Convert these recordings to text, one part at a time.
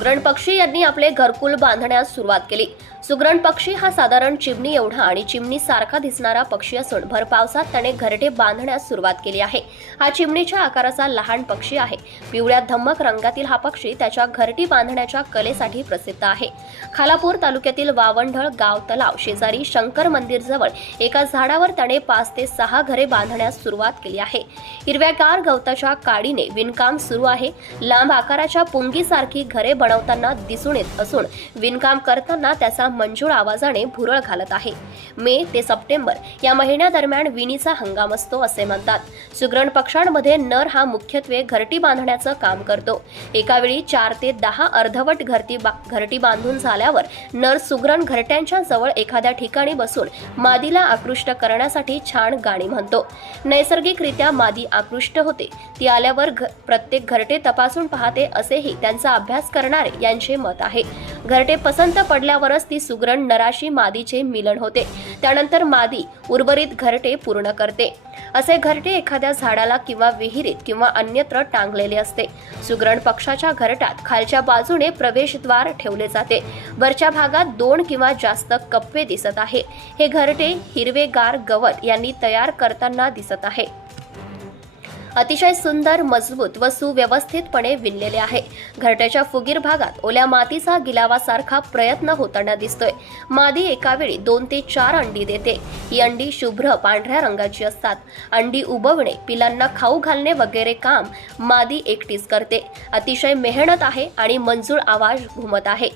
सुगरण पक्षी यांनी आपले घरकुल बांधण्यास सुरुवात केली. सुगरण पक्षी हा साधारण चिमणी एवढा आणि चिमणी सारखा दिसणारा पक्षी असून भर पावसात त्याने घरटे बांधण्यास सुरुवात केली आहे. हा चिमणीच्या आकाराचा लहान पक्षी आहे. पिवळ्या धम्मक रंगातील हा पक्षी त्याच्या घरटी बांधण्याच्या कलेसाठी प्रसिद्ध आहे. खालापूर तालुक्यातील वावंढळ गाव तलाव शेजारी शंकर मंदिर जवळ एका झाडावर त्याने पाच ते सहा घरे बांधण्यास सुरुवात केली आहे. हिरव्यागार गवताच्या काडीने विणकाम सुरू आहे. लांब आकाराच्या पुंगीसारखी घरे बनवताना दिसून येत असून विणकाम करताना त्याचा मंजूळ आवाजाने भुरळ घालत आहे. मे ते सप्टेंबर या महिन्यादरम्यान विणीचा हंगाम असतो असे म्हणतात. सुगरण पक्ष्यांमध्ये नर हा मुख्यत्वे घरटी बांधण्याचं काम करतो. एकावेळी चार ते दहा अर्धवट घरटी बा घरटी बांधून झाल्यावर नर सुगरण घरट्यांच्या जवळ एखाद्या ठिकाणी बसून मादीला आकृष्ट करण्यासाठी छान गाणी म्हणतो. नैसर्गिकरित्या मादी आकृष्ट होते. ती आल्यावर घ प्रत्येक घरटे तपासून पाहते असेही त्यांचा अभ्यास करणार यांचे मत आहे. घरटे पसंत पडल्यावरच ती सुगरण नराशी मादीचे मिलन होते. त्यानंतर मादी उर्वरित घरटे पूर्ण करते. असे घरटे एखाद्या झाडाला किंवा विहिरीत किंवा अन्यत्र टांगलेले असते. सुगरण पक्षाच्या घरटात खालच्या बाजूने प्रवेशद्वार ठेवले जाते. वरच्या भागात दोन किंवा जास्त कप्पे दिसत आहे. हे घरटे हिरवेगार गवत यांनी तयार करताना दिसत आहे. अतिशय सुंदर मजबूत व सुव्यवस्थितपणे विणलेले आहे. घरट्याच्या फुगीर भागात ओल्या मातीचा गिलावासारखा प्रयत्न होताना दिसतोय. मादी एकावेळी दोन ते चार अंडी देते. ही अंडी शुभ्र पांढऱ्या रंगाची असतात. अंडी उबवणे पिलांना खाऊ घालणे वगैरे काम मादी एकटीच करते. अतिशय मेहनत आहे आणि मंजूळ आवाज घुमत आहे.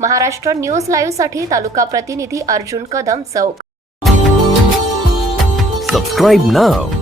महाराष्ट्र न्यूज लाईव्हसाठी तालुका प्रतिनिधी अर्जुन कदम चौक. सबस्क्राईब नाव